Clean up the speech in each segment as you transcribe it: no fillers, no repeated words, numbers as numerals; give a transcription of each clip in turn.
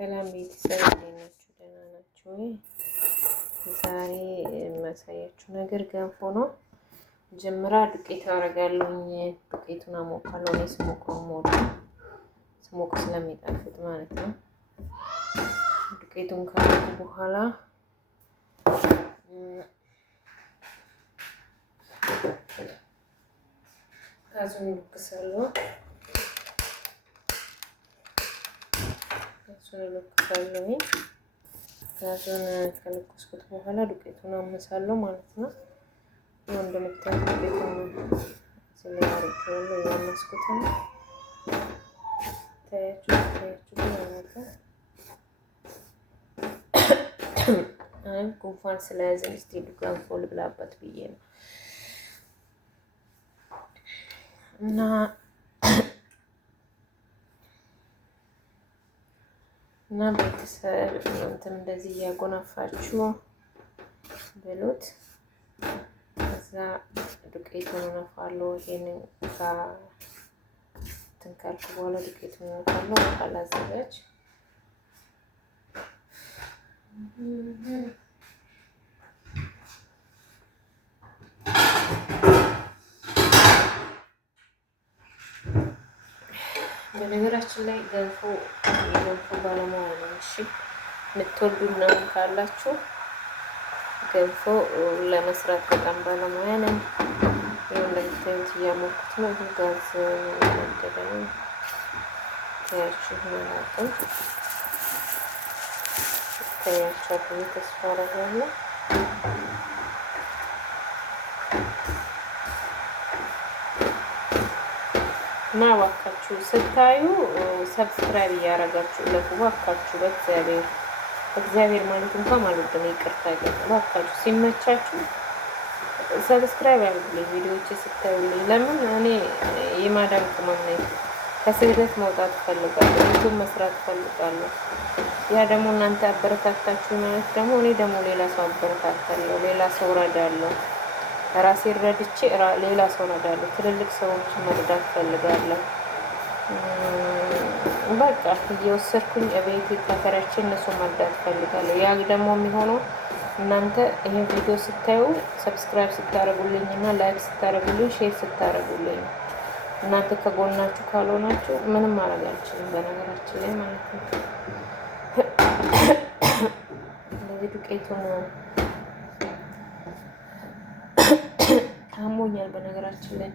ሰላም ቤተሰብ እንዴት ናችሁ? ደህና ናችሁ ወይ? ዛሬ የማሳያችሁ ነገር ገንፎ ነው። መጀመሪያ ዱቄት አደርጋለሁኝ። ዱቄቱን አሞቃለሁ። እኔ ስሞቅ ስለሚጣፍጥ ማለት ነው። ዱቄቱን ካደረኩ በኋላ ጋዙን እለኩሳለሁ። ጋዙን ከለኮስኩት በኋላ ዱቄቱን አመሳለሁ ማለት ነው። ያው እንደምታዩት ዱቄቱን ስለያረጋለሁ ያመስኩት ነው። ታያችሁ ማለት ጉንፋን ስለያዘኝ እስቲ ገንፎ ልብላበት ብዬ ነው እና ቤተሰብ እናንተም እንደዚህ እያጎናፋችሁ ብሉት። ከዛ ዱቄቱን እነፋለሁ። ይሄንን ካልኩ በኋላ ዱቄቱን እነፋለሁ። ካላዘጋጅ በነገራችን ላይ የገንፎ ባለሙያ ነው። እሺ የምትወዱ ምናምን ካላችሁ ገንፎ ለመስራት በጣም ባለሙያ ነን። ይኸው እንደምታዩት እያሞኩት ነው። ጋዝ ወደደ ነው ታያችሁ ምናምን ታያችሁ ተስፋ አደርጋለሁ። እና እባካችሁ ስታዩ ሰብስክራይብ እያደረጋችሁ እባካችሁ በእግዚአብሔር ማለት እንኳን ማለት ነው። ይቅርታ ግን እባካችሁ ሲመቻችሁ ሰብስክራይብ አድርጉልኝ። ቪዲዮዎች ስታዩልኝ ለምን እኔ የማዳም ቅመም ነኝ። ከስህተት መውጣት እፈልጋለሁ። ዩቱብ መስራት እፈልጋለሁ። ያ ደግሞ እናንተ አበረታታችሁ ማለት ደግሞ እኔ ደግሞ ሌላ ሰው አበረታታለሁ፣ ሌላ ሰው እረዳለሁ። ራሴ ረድቼ ሌላ ሰው እረዳለሁ። ትልልቅ ሰዎች መርዳት እፈልጋለሁ። በቃ እየወሰድኩኝ እቤቴ ተከራይቼ እነሱ መርዳት እፈልጋለሁ። ያ ደግሞ የሚሆነው እናንተ ይሄን ቪዲዮ ስታዩ ሰብስክራይብ ስታደርጉልኝ እና ላይክ ስታደርጉልኝ፣ ሼር ስታደርጉልኝ። እናንተ ከጎናችሁ ካልሆናችሁ ምንም ማድረግ አልችልም። በነገራችን ላይ ማለት ነው። እንደዚህ ዱቄቱን አሞኛል። በነገራችን ላይ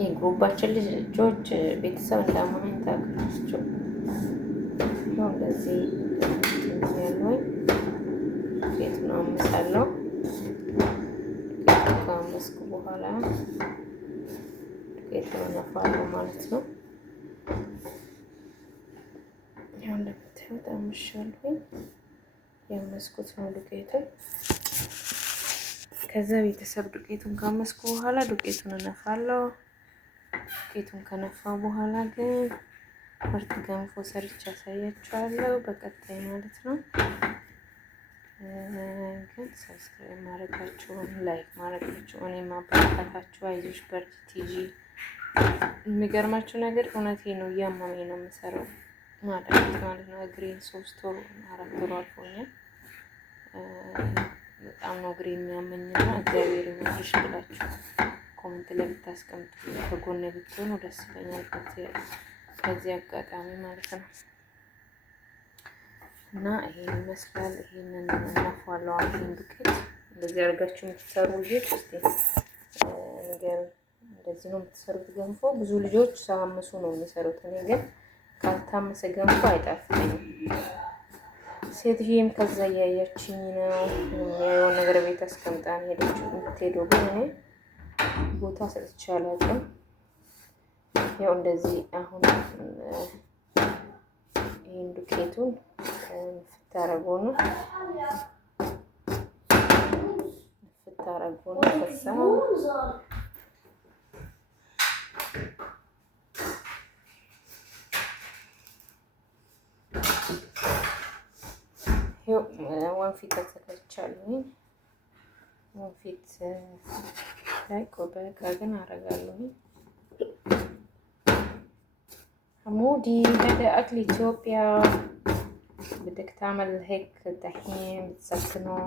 የግሩባችን ልጆች ቤተሰብ እንዳመመኝ ታውቃላችሁ። ነው እንደዚህ ያለው ዱቄቱን አመሳለሁ። ዱቄቱን ካመስኩ በኋላ ዱቄቱን እነፋለሁ ማለት ነው። ያው እንደምታዩት አምሻለሁ። ያመስኩት ነው ዱቄቱን። ከዛ ቤተሰብ ዱቄቱን ካመስኩ በኋላ ዱቄቱን እነፋለሁ። ዱቄቱን ከነፋው በኋላ ግን ምርጥ ገንፎ ሰርቼ አሳያችኋለሁ በቀጣይ ማለት ነው። ግን ሰብስክራይብ ማድረጋችሁን፣ ላይክ ማድረጋችሁን፣ እኔ ማበረታታችሁ፣ አይዞሽ በርቺ ቲጂ። የሚገርማችሁ ነገር እውነቴ ነው፣ እያመመኝ ነው የምሰራው ማለት ነው። እግሬን 3 ወር 4 ወር አልፎኛል። በጣም ነው እግሬ የሚያመኝና እግዚአብሔር ይመስገን ብላችሁ ኮሜንት ላይ ብታስቀምጡ ከጎኔ ብትሆኑ ደስ ይለኛል። በዚህ አጋጣሚ ማለት ነው። እና ይሄን ይመስላል። ይሄንን እናፋለው። ይሄን ዱቄት እንደዚህ አድርጋችሁ የምትሰሩ ልጆች እስቲ ነገር እንደዚህ ነው የምትሰሩት ገንፎ። ብዙ ልጆች ሳያምሱ ነው የሚሰሩት። እኔ ግን ካልታመሰ ገንፎ አይጣፍጠኝም። ሴትዬም ከዛ እያያችኝ ነው የሆነ ነገር ቤት አስቀምጣን ሄደችው የምትሄደው፣ ግን እኔ ቦታ ሰጥቼ አላውቅም። ያው እንደዚህ አሁን ይሄን ዱቄቱን ፍታረጉና ከዛ ወንፊት ተዘጋጅቻለሁ። ወንፊት ላይ ቆበቃ ግን አደርጋለሁ። حمودي هذا أكل إثيوبيا. بدك تعمل هيك طحين بتسكنه.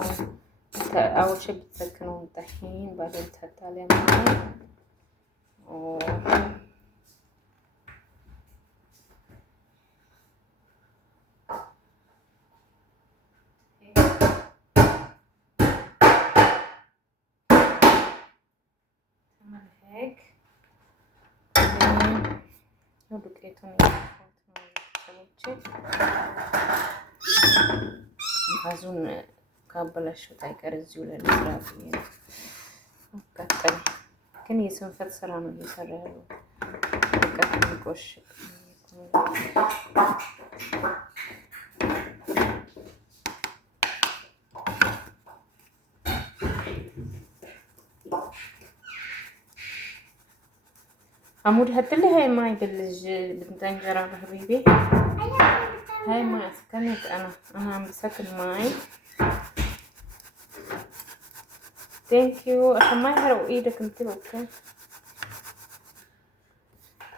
أول شي بتسكنه الطحين بعدين تحط عليه ماء تعمل هيك ዱቄቱን ጋዙን ካበላሽሁት አይቀር እዚሁ ለልስራ ብዬ ነው። አቃጠለኝ። ግን የስንፈት ስራ ነው እየሰራ ያለው። ቆሽ عمود هاتلي هاي ماي بالطنجرة حبيبي. هاي ماي سكنت أنا عم بسكن ماي. ثانك يو عشان ما يحرقوا ايدك انت.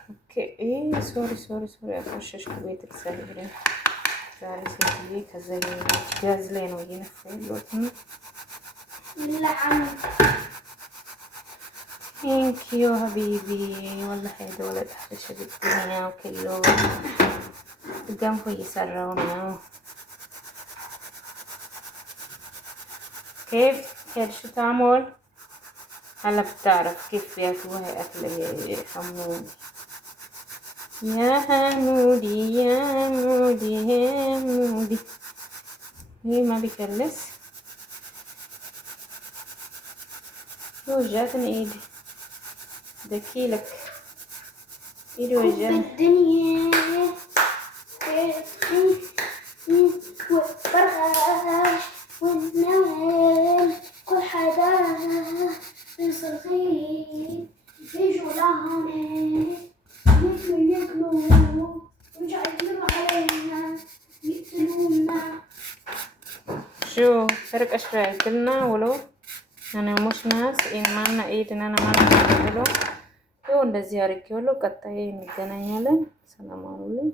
اوكي ايه سوري اخشش كويتك سهلة زاري سنتي كذا جاز لين وينفع لوتنا لا عم. ثانك يو حبيبي والله هدول احلى شيء بالدنيا وكله قدامكم يسرونا. كيف شو تعمل؟ هلا بتعرف كيف ياكلوها أكل حمودي. يا حمودي يا حمودي يا حمودي. هي ما بيكلس. وجعتني ايدي. دكيلك ايدي وجعتني. الدنيا والفرح والنوال كل حدا صغير يجوا لهنا ياكلوا ورجع يدوروا علينا يقتلونا. شو فرق اشرا كلنا ولو انا مش ناس ان ማና ايدنا انا ማና ብሎ እንደዚህ አርጌዋለሁ። ቀጣይ እንገናኛለን። ሰላም አሉልኝ።